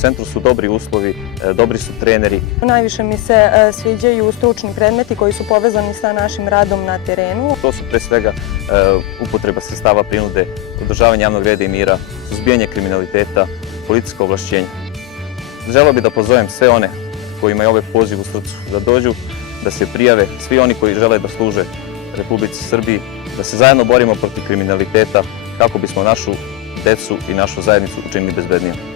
centru su dobri uslovi, dobri su treneri. Najviše mi se sviđaju stručni predmeti koji su povezani sa našim radom na terenu. To su pre svega upotreba sredstava prinude, održavanje javnog reda i mira, suzbijanje kriminaliteta, policijsko ovlašćenje. Želeo bih da pozovem sve one kojima je ovaj poziv u srcu da dođu, da se prijave, svi oni koji žele da služe Republici Srbiji, da se zajedno borimo protiv kriminaliteta kako bismo našu decu i našu zajednicu učinili bezbednijom.